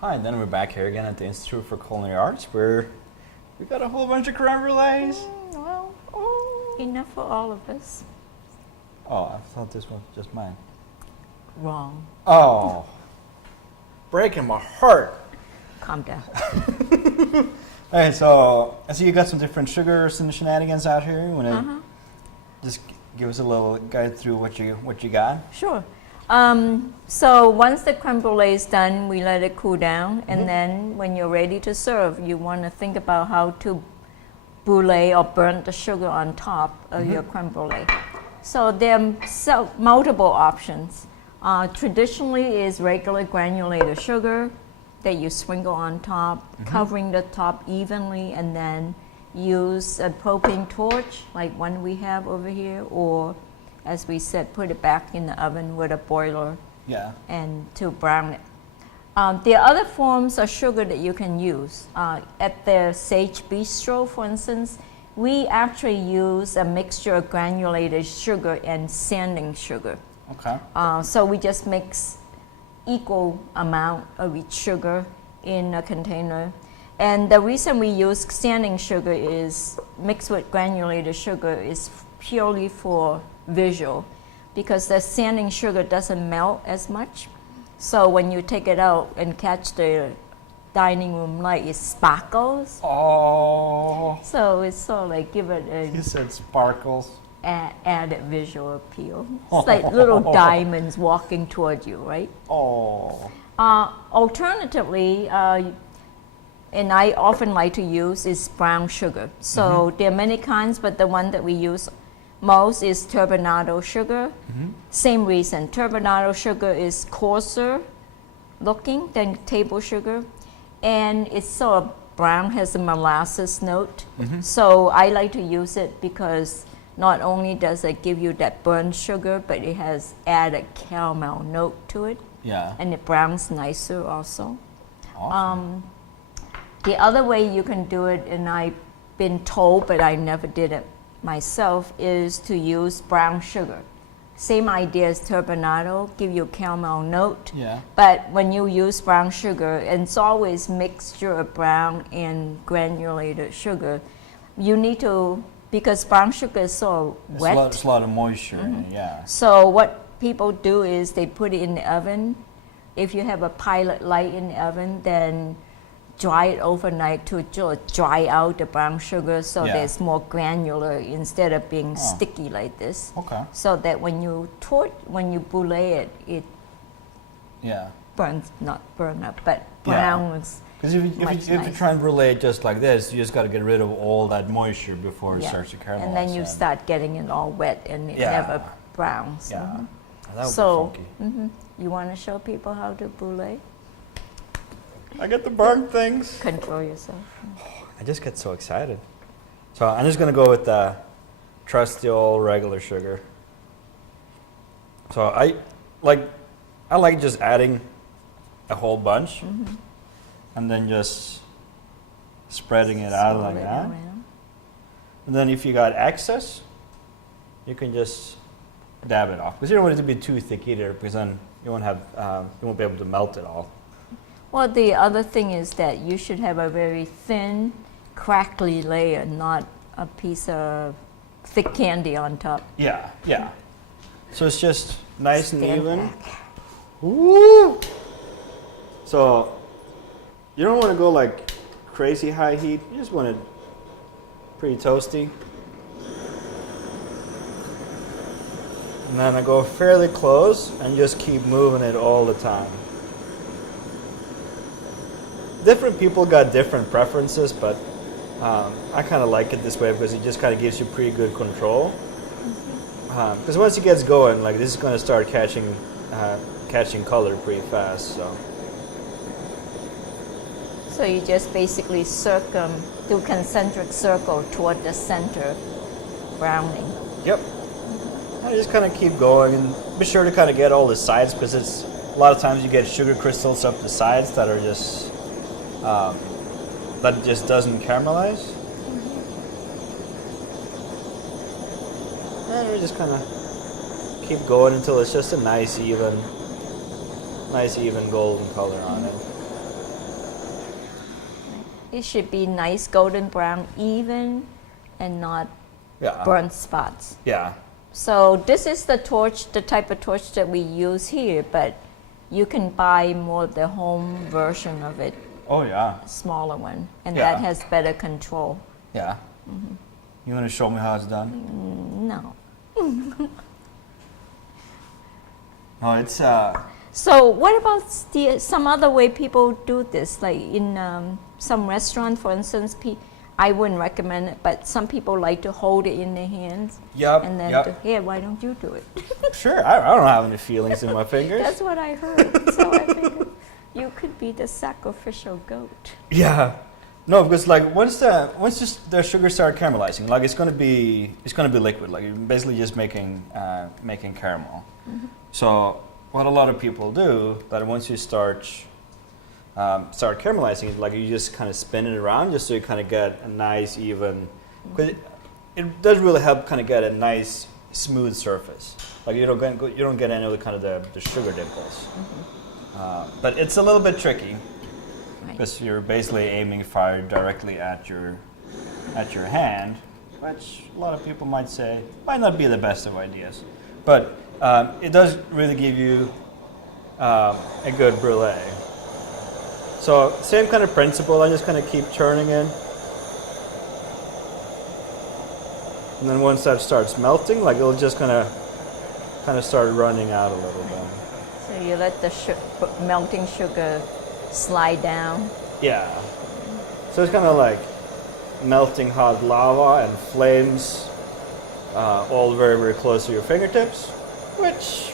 Hi, and then we're back here again at the Institute for Culinary Arts where we got a whole bunch of creme brulees. Well, enough for all of us. Oh, I thought this was just mine. Wrong. Oh, breaking my heart. Calm down. Alright, so I see you got some different sugars and shenanigans out here. You want to just give us a little guide through what you got? Sure. So once the creme brulee is done, we let it cool down, and then when you're ready to serve, you want to think about how to brulee or burn the sugar on top of your creme brulee. So there are multiple options. Traditionally is regular granulated sugar that you sprinkle on top, covering the top evenly, and then use a propane torch like one we have over here, or as we said, put it back in the oven with a boiler and to brown it. There are other forms of sugar that you can use. At the Sage Bistro, for instance, we actually use a mixture of granulated sugar and sanding sugar. Okay. So we just mix equal amount of each sugar in a container. And the reason we use sanding sugar is mixed with granulated sugar is purely for visual, because the sanding sugar doesn't melt as much. So when you take it out and catch the dining room light, it sparkles. Oh. So it's sort of like give it a You said sparkles. added visual appeal. It's like little diamonds walking toward you, right? Oh. Alternatively, and I often like to use is brown sugar. So there are many kinds, but the one that we use most is turbinado sugar. Same reason, turbinado sugar is coarser looking than table sugar, and it's sort of brown, has a molasses note. So I like to use it because not only does it give you that burnt sugar, but it has added caramel note to it. Yeah. And it browns nicer also. Awesome. The other way you can do it, and I've been told, but I never did it myself, is to use brown sugar. Same idea as turbinado, give you a caramel note. Yeah. But when you use brown sugar, and it's always mixture of brown and granulated sugar, you need to, because brown sugar is so wet. There's a lot of moisture in it, yeah. So what people do is they put it in the oven. If you have a pilot light in the oven, then dry it overnight to dry out the brown sugar so that it's more granular instead of being sticky like this. Okay. So that when you brulee it burns, not burn up, but browns. Because if you try and brulee it just like this, you just got to get rid of all that moisture before it starts to caramelize. And then you start getting it all wet and it never browns. Yeah. That would So, be funky. You want to show people how to brulee? I get the burnt things. Control yourself. I just get so excited. So I'm just going to go with the trusty old regular sugar. So I like just adding a whole bunch and then just spreading it out like that. Around. And then if you got excess, you can just dab it off. Because you don't want it to be too thick either, because then you won't be able to melt it all. Well, the other thing is that you should have a very thin, crackly layer, not a piece of thick candy on top. Yeah, yeah. So it's just nice and Stand even. back. Woo! So you don't want to go like crazy high heat. You just want it pretty toasty. And then I go fairly close and just keep moving it all the time. Different people got different preferences, but I kind of like it this way because it just kind of gives you pretty good control. Because once it gets going, like this is going to start catching color pretty fast. So you just basically do concentric circle toward the center browning. Yep. I just kind of keep going and be sure to kind of get all the sides, because it's a lot of times you get sugar crystals up the sides that are just that just doesn't caramelize. And we just kind of keep going until it's just a nice even golden color on it. It should be nice golden brown, even, and not Yeah. burnt spots. Yeah. So this is the torch, the type of torch that we use here, but you can buy more of the home version of it, Oh yeah. smaller one, and Yeah. that has better control. Yeah. You want to show me how it's done? No. Oh, it's So what about some other way people do this? Like in some restaurant, for instance, I wouldn't recommend it, but some people like to hold it in their hands. Yep, And then, yep. here, why don't you do it? sure. I don't have any feelings in my fingers. That's what I heard. So I figured you could be the sacrificial goat. Yeah. No, because like once just the sugar start caramelizing, like it's gonna be liquid. Like you're basically just making caramel. So what a lot of people do, that once you start caramelizing it, like you just kind of spin it around just so you kind of get a nice even. Because it does really help kind of get a nice smooth surface. Like you don't get any of the kind of the sugar dimples. But it's a little bit tricky. Because you're basically aiming fire directly at your hand, which a lot of people might say might not be the best of ideas. But it does really give you a good brulee. So same kind of principle, I just kind of keep turning in. And then once that starts melting, like it'll just kind of start running out a little bit. So you let the melting sugar slide down. Yeah. So it's kind of like melting hot lava and flames, all very, very close to your fingertips, which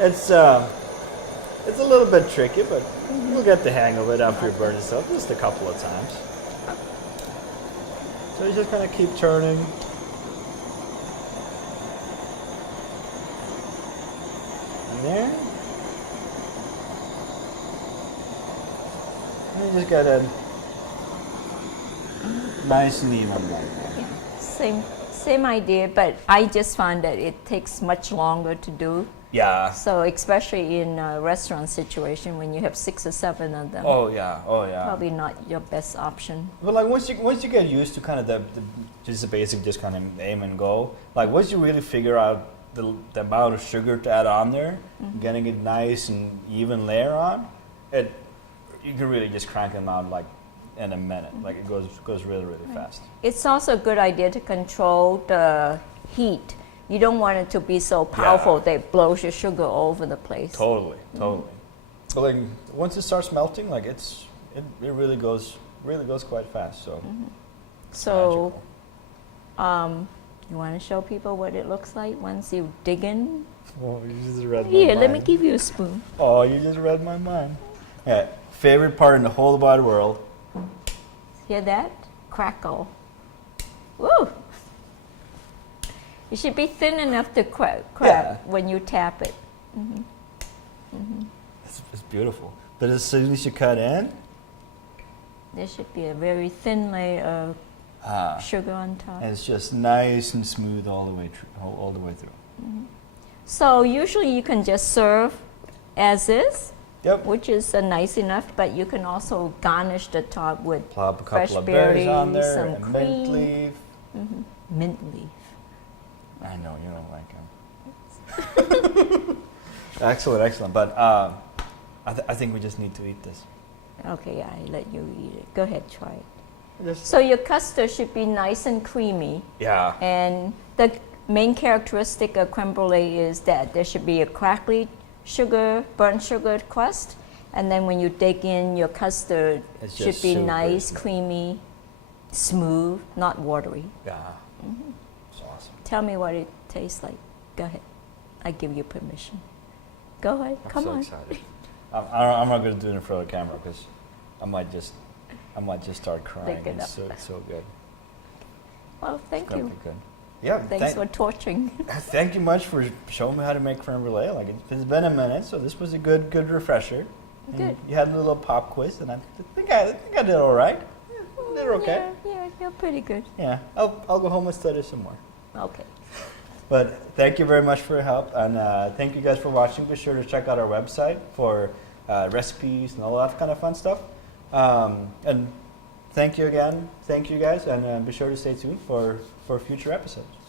it's a little bit tricky, but you'll get the hang of it after you burn yourself just a couple of times. So you just kind of keep turning. And there. You just get a nice and even like that. Yeah, same idea, but I just found that it takes much longer to do. Yeah. So especially in a restaurant situation when you have 6 or 7 of them. Oh yeah. Probably not your best option. But like once you get used to kind of the just the basic, just kind of aim and go. Like once you really figure out the amount of sugar to add on there, getting it nice and even layer on, you can really just crank them out like in a minute. Like it goes really, really fast. It's also a good idea to control the heat. You don't want it to be so powerful that it blows your sugar all over the place. Totally. But like once it starts melting, like it really goes quite fast. So. So, you want to show people what it looks like once you dig in? Oh, you just read my Here, mind. let me give you a spoon. Oh, you just read my mind. Yeah, favorite part in the whole wide world. Hear that? Crackle. Woo! It should be thin enough to crack when you tap it. It's beautiful. But as soon as you cut in, there should be a very thin layer of sugar on top. and it's just nice and smooth all the way through. So usually you can just serve as is, Yep. which is nice enough, but you can also garnish the top with Plop a fresh couple of berries on there, some and cream. mint leaf. Mint leaf. I know you don't like them. Excellent. But I think we just need to eat this. Okay, I let you eat it. Go ahead, try it. Just, So your custard should be nice and creamy. yeah. And the main characteristic of creme brulee is that there should be a crackly burnt sugar crust. And then when you dig in, your custard It's should just be super nice, smooth. creamy, smooth, not watery. Yeah. It's awesome. Tell me what it tastes like. Go ahead. I give you permission. Go ahead. I'm Come so on. excited. I'm not going to do it in front of the camera because I might just start crying. Pick it It's up. so good. Well, thank It's gonna you. be good. Yeah. Thanks for torching. Thank you much for showing me how to make creme brulee. Like it's been a minute, so this was a good refresher. And Good. You had a little pop quiz, and I think I did all right. Did okay. Yeah, you're pretty good. Yeah. I'll go home and study some more. Okay. But thank you very much for your help, and thank you guys for watching. Be sure to check out our website for recipes and all that kind of fun stuff. And thank you again. Thank you guys, and be sure to stay tuned for future episodes.